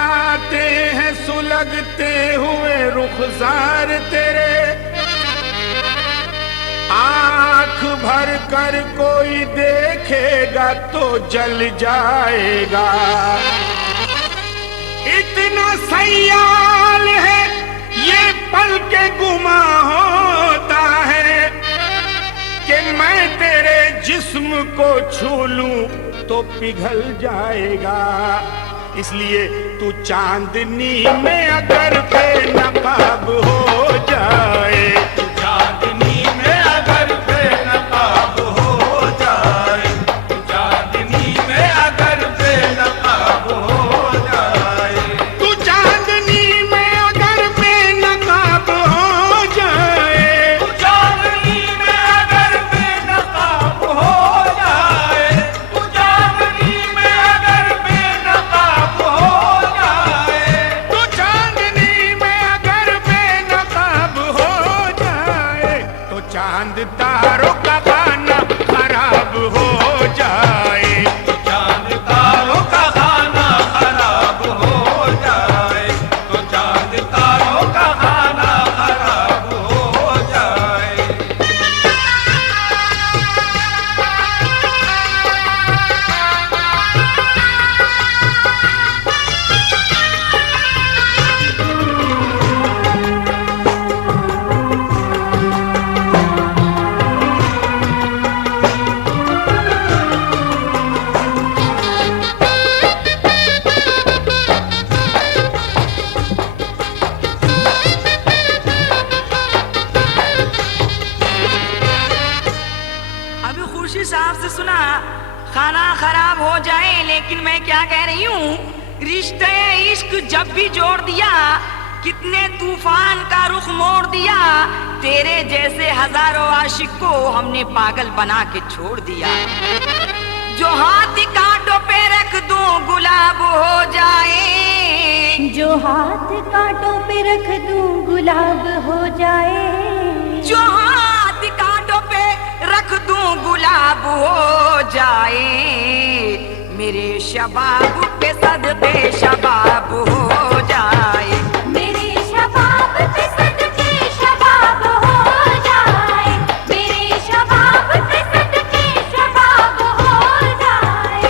आते हैं सुलगते हुए रुखसार तेरे, आंख भर कर कोई देखेगा तो जल जाएगा। इतना सयाल है ये पल के गुमा होता है कि मैं तेरे जिस्म को छू लूं तो पिघल जाएगा। इसलिए तू चांदनी में अगर बेनकाब हो जाए, तू चांदनी में अगर बेनकाब हो जाए, तू चांदनी में अगर बेनकाब हो जाए, तू चांदनी में अगर बेनकाब हो जाए, तू चांदनी में अगर बेनकाब हो जाए, तू चांदनी में अगर बेनकाब हो जाए, तू चांदनी में अगर बेनकाब हो जाए, तो चांद तारों का खाना खराब हो जाए। तो चांद तारों का खाना खराब हो जाए, तो चांद तारों का खाना खराब हो जाए। अभी खुर्शीद साहब से सुना खाना खराब हो जाए, लेकिन मैं क्या कह रही हूँ, रिश्ते इश्क जब भी जोड़ दिया, कितने तूफान का रुख मोड़ दिया, तेरे जैसे हजारों आशिक को हमने पागल बना के छोड़ दिया। जो हाथ कांटों पे रख दूं गुलाब हो जाए, जो हाथ कांटों पे रख दूं गुलाब हो जाए, जो हाथ कांटों पे रख दूं गुलाब हो जाए, मेरे शबाब पे सदके शबाब हो जाए, मेरे शबाब पे सदके शबाब हो जाए, मेरे शबाब पे सदके शबाब हो जाए।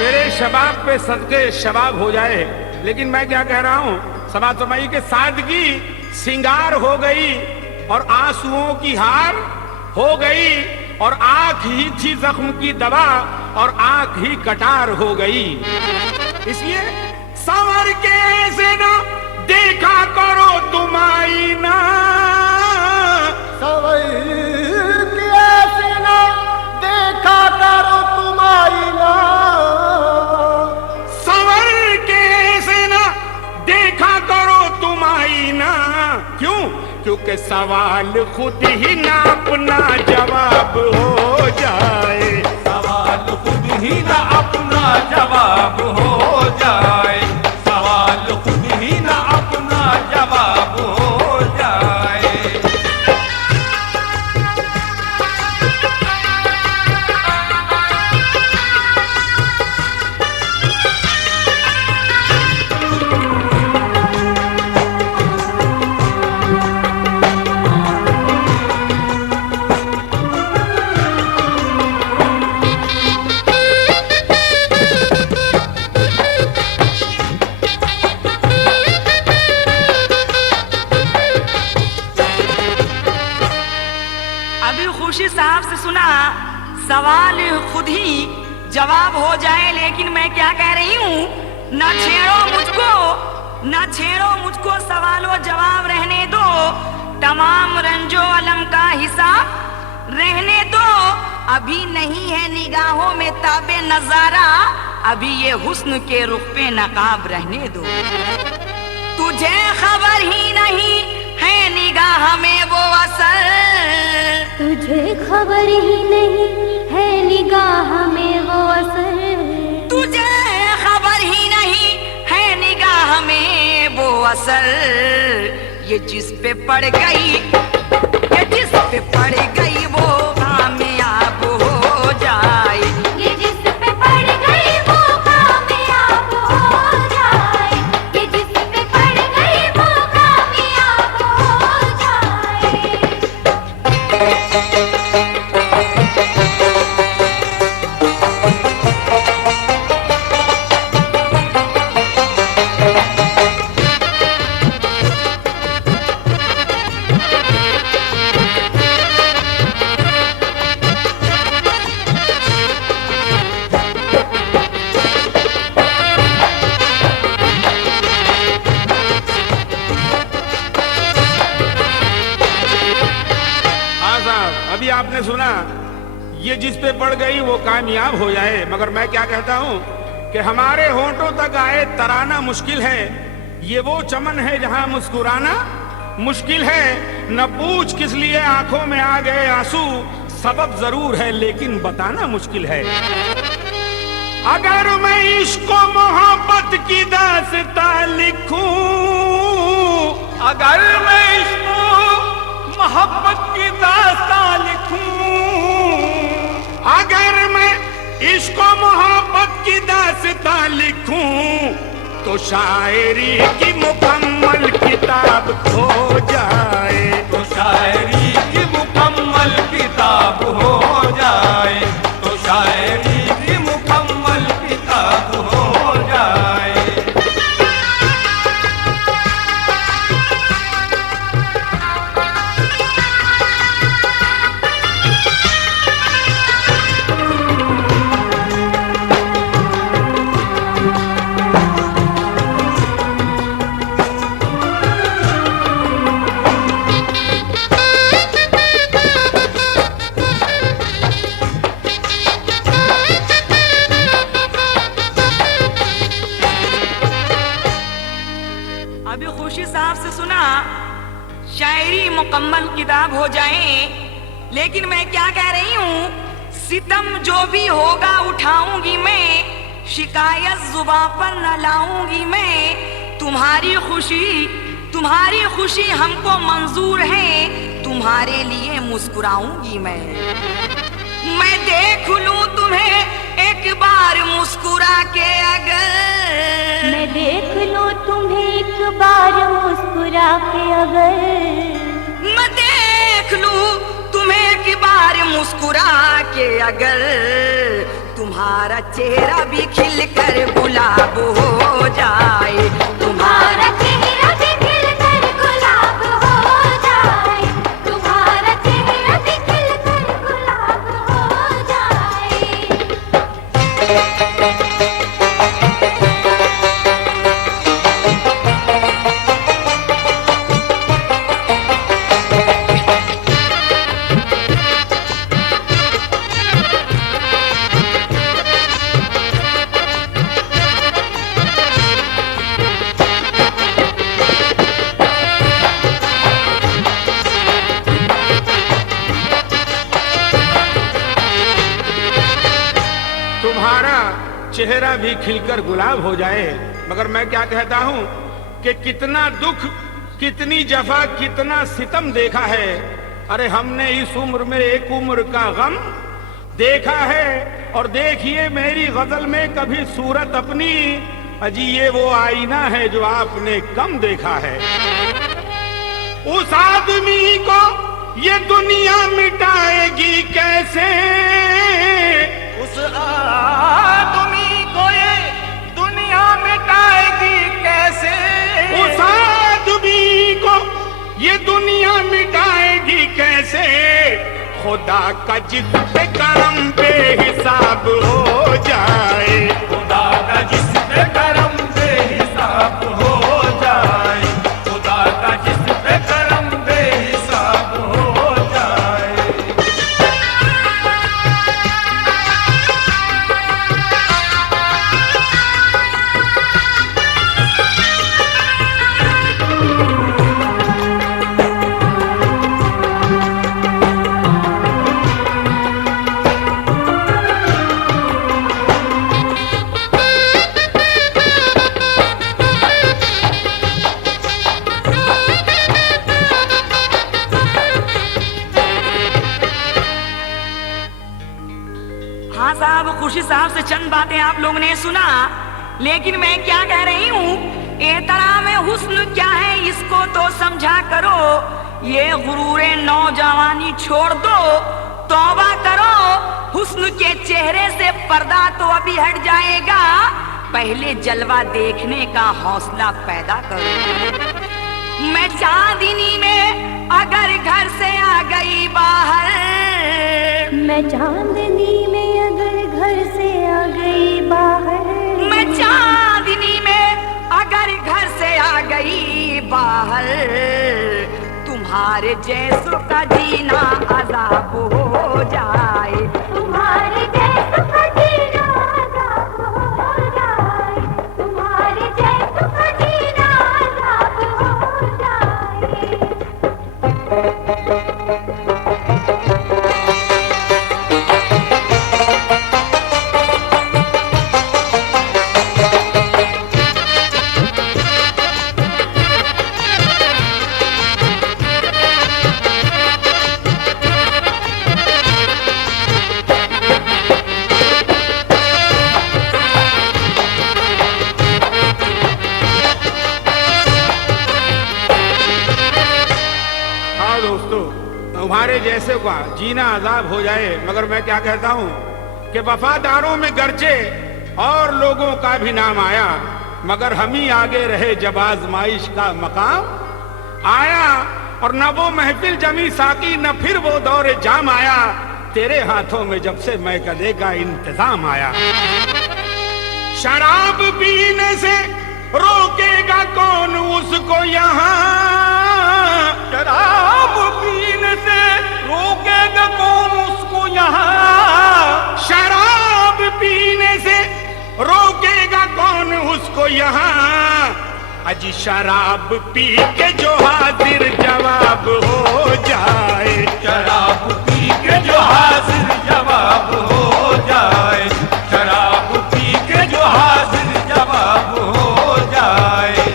मेरे शबाब पे सदके शबाब हो जाए। लेकिन मैं क्या कह रहा हूँ, समाज फरमाइए कि सादगी सिंगार हो गई और आंसुओं की हार हो गई, और आंख ही थी जख्म की दवा और आंख ही कटार हो गई। इसलिए संवर के ऐसे ना देखा करो तुम आईना, संवर के ऐसे ना देखा करो तुम आईना। क्यों? क्योंकि सवाल खुद ही ना अपना जवाब हो जाए, सवाल खुद ही ना अपना जवाब हो जाए, सवाल खुद ही ना अपना जवाब हो जाए। अभी खुर्शीद साहब से सुना सवाल खुद ही जवाब हो जाए, लेकिन मैं क्या कह रही हूँ, न छेड़ो मुझको, न छेड़ो मुझको, सवालों जवाब रहने दो, तमाम रंजो अलम का हिसाब रहने दो। अभी नहीं है निगाहों में ताबे नजारा, अभी ये हुस्न के रुख पे नकाब रहने दो। तुझे खबर ही नहीं है निगाह में वो असर, तुझे खबर ही नहीं है निगाह में वो असर, तुझे खबर ही नहीं है निगाह में वो असर। ये जिस पे पड़ गई, ये जिस पे पड़ गई वो कामयाब हो जाए, ये जिस पे पड़ गई वो कामयाब हो जाए, ये जिस पे पड़ गई वो कामयाब हो जाए। अभी आपने सुना ये जिस पे पड़ गई वो कामयाब हो जाए, मगर मैं क्या कहता हूँ कि हमारे होंठों तक आए तराना मुश्किल है। ये वो चमन है जहाँ मुस्कुराना मुश्किल है। न पूछ किस लिए आंखों में आ गए आंसू, सबब जरूर है लेकिन बताना मुश्किल है। अगर मैं इश्क मोहब्बत की दास्तां लिखूं, अगर मैं इश्क मोहब्बत की दास्तां लिखूं, अगर मैं इश्क मोहब्बत की दास्तां लिखूं, तो शायरी की मुकम्मल किताब हो जाए, तो शायरी की मुकम्मल किताब हो जाए, तो शायरी की मुकम्मल किताब हो जाए। अभी खुशी साहब से सुना शायरी मुकम्मल किताब हो जाए, लेकिन मैं क्या कह रही हूँ, सितम जो भी होगा उठाऊंगी मैं, शिकायत जुबां पर न लाऊंगी मैं। तुम्हारी खुशी हमको मंजूर है, तुम्हारे लिए मुस्कुराऊंगी मैं देख लूं तुम्हें एक बार मुस्कुरा के, अगर मैं देख लूं तुम्हें एक बार मुस्कुरा के, अगर मैं देख लूं तुम्हें एक बार मुस्कुरा के, अगर तुम्हारा चेहरा भी खिलकर गुलाब हो जाए, तुम्हारा चेहरा भी खिलकर गुलाब हो जाए, तुम्हारा चेहरा भी खिलकर गुलाब हो जाए। चेहरा भी खिलकर गुलाब हो जाए, मगर मैं क्या कहता हूँ कि कितना दुख, कितनी जफा, कितना सितम देखा है। अरे हमने इस उम्र में एक उम्र का गम देखा है, और देखिए मेरी गजल में कभी सूरत अपनी, अजी ये वो आईना है जो आपने कम देखा है। उस आदमी को ये दुनिया मिटाएगी कैसे, उस आदमी को ये दुनिया मिटाएगी कैसे, उस आदमी को ये दुनिया मिटाएगी कैसे, खुदा का जिस पे करम बेहिसाब हो जाए, खुदा का जिस पे करम बेहिसाब हो जाए, खुदा का जिस पे करम बेहिसाब हो जाए। साहब से चंद बातें आप लोगों ने सुना, लेकिन मैं क्या कह रही हूँ, एतरा में हुस्न क्या है इसको तो समझा करो। ये गुरूरे नौजवानी छोड़ दो, तौबा करो। हुस्न के चेहरे से पर्दा तो अभी हट जाएगा, पहले जलवा देखने का हौसला पैदा करो। मैं चांदनी में अगर घर से आ गई बाहर, मैं चांदनी में अगर घर से आ गई बाहर, मैं चांदनी में अगर घर से आ गई बाहर, तुम्हारे जैसों का जीना अज़ाब हो जाए, तुम्हारे जैसों का जीना अज़ाब हो जाए, तुम्हारे जैसों का जीना अज़ाब हो जाए। हाँ दोस्तों, तुम्हारे जैसे का जीना अजाब हो जाए, मगर मैं क्या कहता हूँ कि वफादारों में गरचे और लोगों का भी नाम आया, मगर हम ही आगे रहे जब आजमाइश का मकाम आया। और न वो महफिल जमी साकी, न फिर वो दौरे जाम आया, तेरे हाथों में जब से मैं कदे का इंतजाम आया। शराब पीने से रोकेगा कौन उसको यहाँ, शराब पीने से रोकेगा कौन उसको यहाँ, शराब पीने से रोकेगा कौन उसको यहाँ। अजी शराब पी के जो हाजिर जवाब हो जाए, शराब पी के जो हाजिर जवाब हो जाए, शराब पी के जो हाजिर जवाब हो जाए।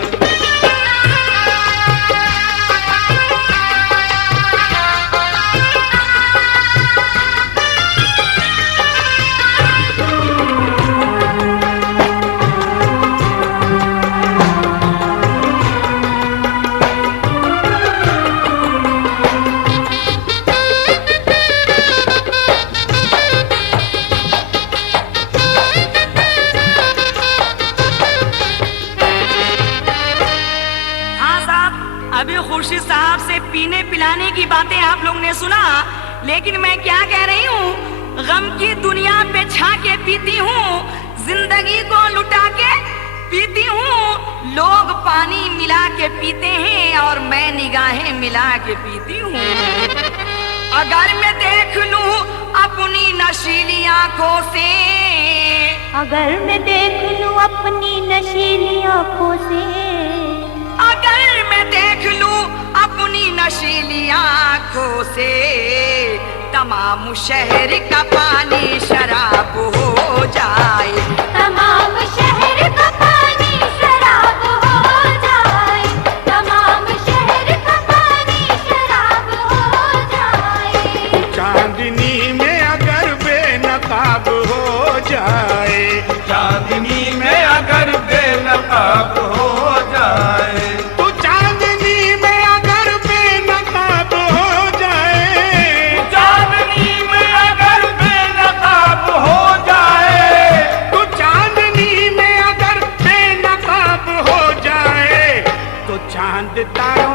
हाँ साहब, अभी खुर्शीद साहब से पीने पिलाने की बातें आप लोग ने सुना, लेकिन मैं क्या कह रही हूँ, गम की दुनिया पे छा के पीती हूँ, जिंदगी को लुटा के पीती हूँ। लोग पानी मिला के पीते हैं और मैं निगाहें मिला के पीती हूँ। अगर मैं देख लूं अपनी नशीली आंखों से, अगर मैं देख लूं अपनी नशीली आंखों से, अगर मैं देख लूं अपनी नशीली आंखों से, तमाम शहर का पानी शराब हो जाए, तमाम शहर का पानी शराब हो जाए, तमाम शहर का पानी शराब हो जाए। चांदनी में अगर बेनकाब हो जाए, चांदनी में अगर बेनकाब हो जाए, तो चांदनी में अगर बेनकाब हो जाए, चांदनी में अगर बेनकाब हो जाए, तो चांदनी में अगर बेनकाब हो जाए, तो चांद तारों